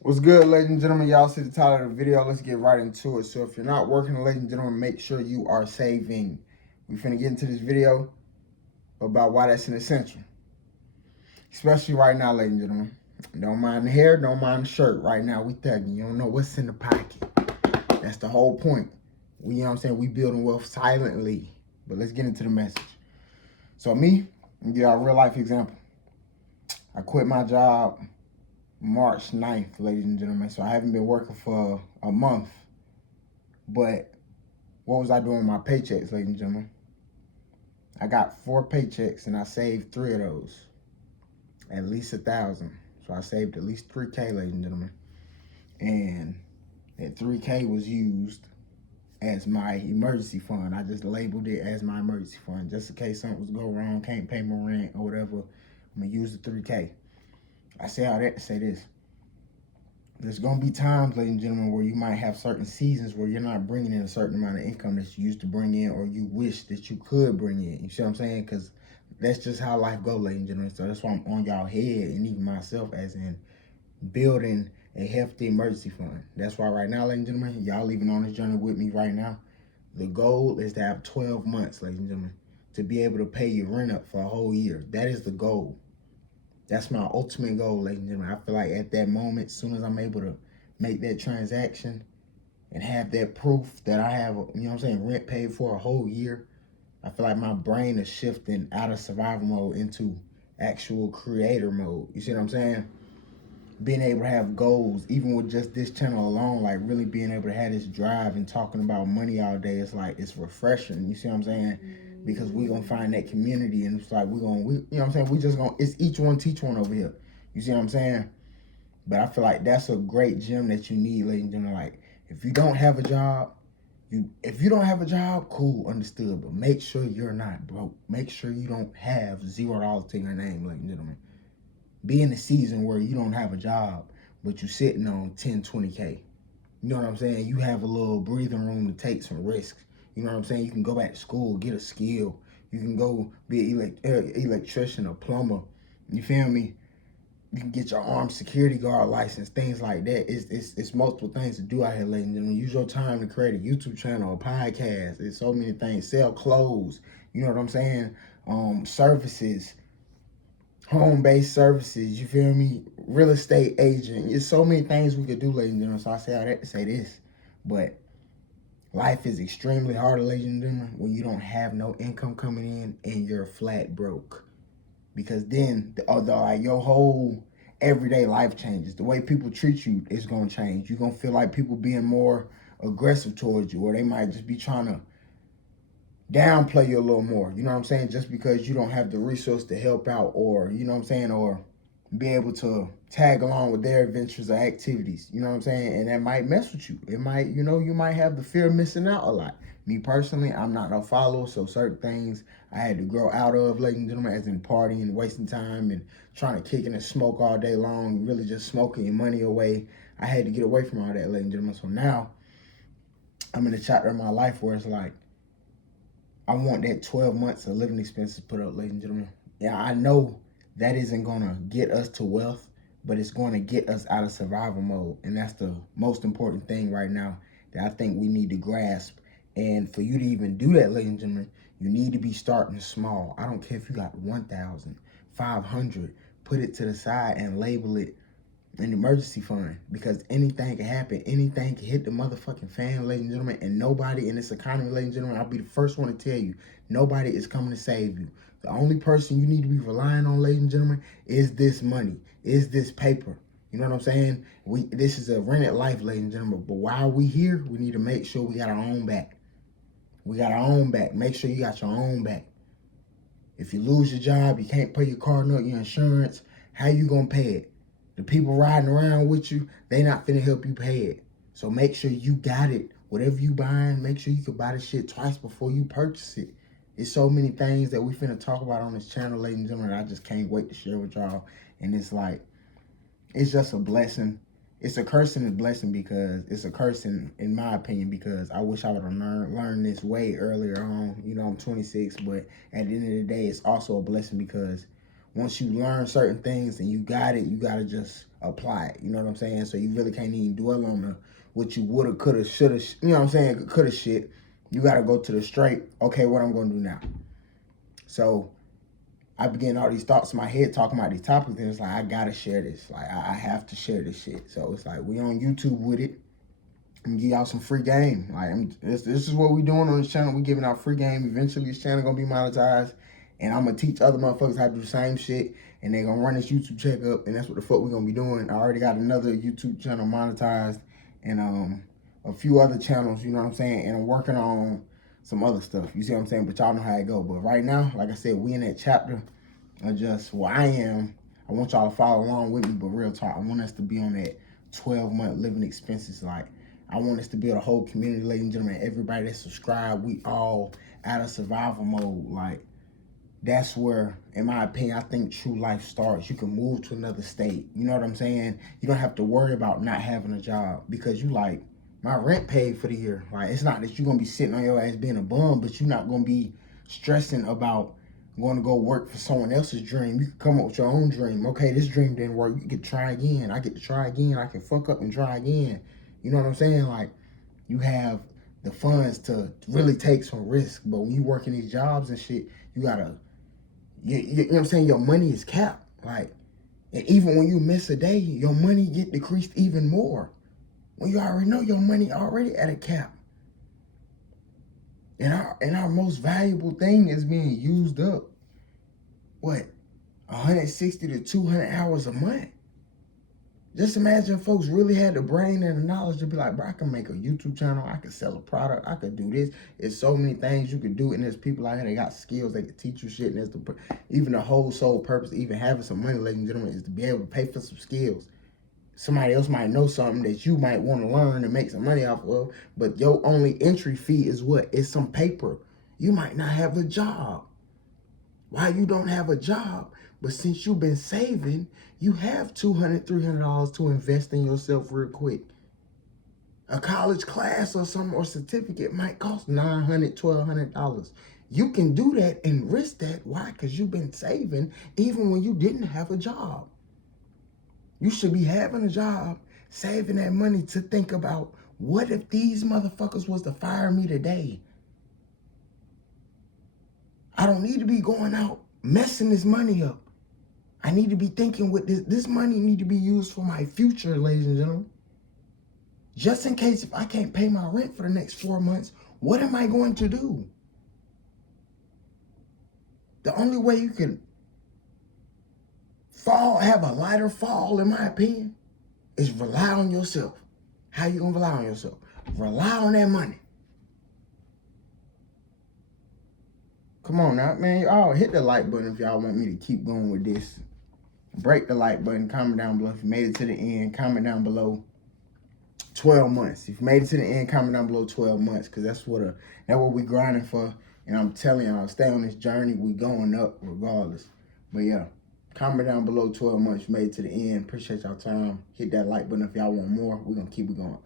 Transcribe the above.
What's good, ladies and gentlemen? Y'all see the title of the video. Let's get right into it. So if you're not working, ladies and gentlemen, make sure you are saving. We finna get into this video about why that's an essential. Especially right now, ladies and gentlemen. Don't mind the hair, don't mind the shirt. Right now, we thugging. You don't know what's in the pocket. That's the whole point. You know what I'm saying? We building wealth silently. But let's get into the message. So me, I'll give y'all a real life example. I quit my job March 9th, ladies and gentlemen. So I haven't been working for a month. But what was I doing with my paychecks, ladies and gentlemen? I got 4 paychecks and I saved 3 of those. At least 1,000. So I saved at least 3K, ladies and gentlemen. And that 3K was used as my emergency fund. I just labeled it as my emergency fund. Just in case something was to go wrong, can't pay my rent or whatever, I'm gonna use the 3K. I say all that to say this. There's gonna be times, ladies and gentlemen, where you might have certain seasons where you're not bringing in a certain amount of income that you used to bring in, or you wish that you could bring in. You see what I'm saying? Because that's just how life goes, ladies and gentlemen. So that's why I'm on y'all head, and even myself, as in building a hefty emergency fund. That's why right now, ladies and gentlemen, y'all even on this journey with me right now. The goal is to have 12 months, ladies and gentlemen, to be able to pay your rent up for a whole year. That is the goal. That's my ultimate goal, ladies and gentlemen. I feel like at that moment, as soon as I'm able to make that transaction and have that proof that I have, you know what I'm saying, rent paid for a whole year, I feel like my brain is shifting out of survival mode into actual creator mode. You see what I'm saying? Being able to have goals, even with just this channel alone, like really being able to have this drive and talking about money all day, it's like, it's refreshing. You see what I'm saying? Because we gonna find that community, and it's like we you know what I'm saying, we just gonna, it's each one teach one over here. You see what I'm saying? But I feel like that's a great gem that you need, ladies and gentlemen. Like, if you don't have a job, if you don't have a job, cool, understood. But make sure you're not broke. Make sure you don't have $0 to your name, ladies and gentlemen. Be in the season where you don't have a job, but you're sitting on 10, 20K. You know what I'm saying? You have a little breathing room to take some risks. You know what I'm saying? You can go back to school, get a skill. You can go be an electrician, a plumber. You feel me? You can get your armed security guard license, things like that. It's multiple things to do out here, ladies and gentlemen. Use your time to create a YouTube channel, a podcast. There's so many things. Sell clothes. You know what I'm saying? Services, home-based services, you feel me? Real estate agent. There's so many things we could do, ladies and gentlemen. So I say all that to say this. But life is extremely hard, ladies and gentlemen, when you don't have no income coming in and you're flat broke. Because then like your whole everyday life changes. The way people treat you is gonna change. You're gonna feel like people being more aggressive towards you, or they might just be trying to downplay you a little more. You know what I'm saying? Just because you don't have the resource to help out, or you know what I'm saying, or be able to tag along with their adventures or activities. You know what I'm saying? And that might mess with you. It might, you know, you might have the fear of missing out a lot. Me personally, I'm not no follower, so certain things I had to grow out of, ladies and gentlemen, as in partying and wasting time and trying to kick in and smoke all day long, really just smoking your money away. I had to get away from all that, ladies and gentlemen. So now I'm in a chapter of my life where it's like, I want that 12 months of living expenses put up, ladies and gentlemen. Yeah, I know that isn't going to get us to wealth, but it's going to get us out of survival mode. And that's the most important thing right now that I think we need to grasp. And for you to even do that, ladies and gentlemen, you need to be starting small. I don't care if you got 1,500, put it to the side and label it an emergency fund, because anything can happen. Anything can hit the motherfucking fan, ladies and gentlemen, and nobody in this economy, ladies and gentlemen, I'll be the first one to tell you, nobody is coming to save you. The only person you need to be relying on, ladies and gentlemen, is this money, is this paper. You know what I'm saying? This is a rented life, ladies and gentlemen, but while we here, we need to make sure we got our own back. We got our own back. Make sure you got your own back. If you lose your job, you can't pay your car note, your insurance, how you gonna pay it? The people riding around with you, they not finna help you pay it. So make sure you got it. Whatever you buying, make sure you can buy the shit twice before you purchase it. It's so many things that we finna talk about on this channel, ladies and gentlemen, that I just can't wait to share with y'all. And it's like, it's just a blessing. It's a curse and a blessing, because it's a curse in my opinion, because I wish I would have learned this way earlier on. You know, I'm 26, but at the end of the day, it's also a blessing, because once you learn certain things and you got it, you gotta just apply it. You know what I'm saying? So you really can't even dwell on what you woulda, coulda, shoulda, you know what I'm saying? Coulda shit. You gotta go to the straight, okay, what I'm gonna do now. So I began all these thoughts in my head talking about these topics, and it's like, I gotta share this. Like, I have to share this shit. So it's like, we on YouTube with it. I'm gonna give y'all some free game. Like, this is what we doing on this channel. We giving out free game. Eventually, this channel gonna be monetized, and I'm gonna teach other motherfuckers how to do the same shit, and they gonna run this YouTube check up, and that's what the fuck we gonna be doing. I already got another YouTube channel monetized, and a few other channels, you know what I'm saying, and I'm working on some other stuff. You see what I'm saying? But y'all know how it go. But right now, like I said, we in that chapter of just where I am. I want y'all to follow along with me, but real talk, I want us to be on that 12-month living expenses. Like, I want us to build a whole community, ladies and gentlemen. Everybody that's subscribed, we all out of survival mode. Like, that's where, in my opinion, I think true life starts. You can move to another state. You know what I'm saying? You don't have to worry about not having a job because you like, my rent paid for the year. Like, it's not that you're going to be sitting on your ass being a bum, but you're not going to be stressing about going to go work for someone else's dream. You can come up with your own dream. Okay, this dream didn't work. You can try again. I get to try again. I can fuck up and try again. You know what I'm saying? Like, you have the funds to really take some risk. But when you work in these jobs and shit, you gotta, you know what I'm saying? Your money is capped. Like, and even when you miss a day, your money get decreased even more. When you already know your money already at a cap. And our most valuable thing is being used up. What? 160 to 200 hours a month. Just imagine folks really had the brain and the knowledge to be like, bro, I can make a YouTube channel. I could sell a product. I could do this. There's so many things you could do. And there's people out here that got skills. They can teach you shit. And there's even the whole sole purpose of even having some money, ladies and gentlemen, is to be able to pay for some skills. Somebody else might know something that you might want to learn and make some money off of. But your only entry fee is what? It's some paper. You might not have a job. Why you don't have a job? But since you've been saving, you have $200, $300 to invest in yourself real quick. A college class or something or certificate might cost $900, $1,200. You can do that and risk that. Why? Because you've been saving even when you didn't have a job. You should be having a job, saving that money to think about, what if these motherfuckers was to fire me today? I don't need to be going out messing this money up. I need to be thinking with this money need to be used for my future, ladies and gentlemen. Just in case if I can't pay my rent for the next 4 months, what am I going to do? The only way you can have a lighter fall, in my opinion, is rely on yourself. How you gonna rely on yourself? Rely on that money. Come on now, man. Y'all hit the like button if y'all want me to keep going with this. Break the like button, comment down below if you made it to the end, comment down below 12 months. If you made it to the end, comment down below 12 months, because that's what we grinding for. And I'm telling y'all, stay on this journey. We going up regardless. But yeah, comment down below 12 months. You made it to the end. Appreciate y'all time. Hit that like button if y'all want more. We're going to keep it going.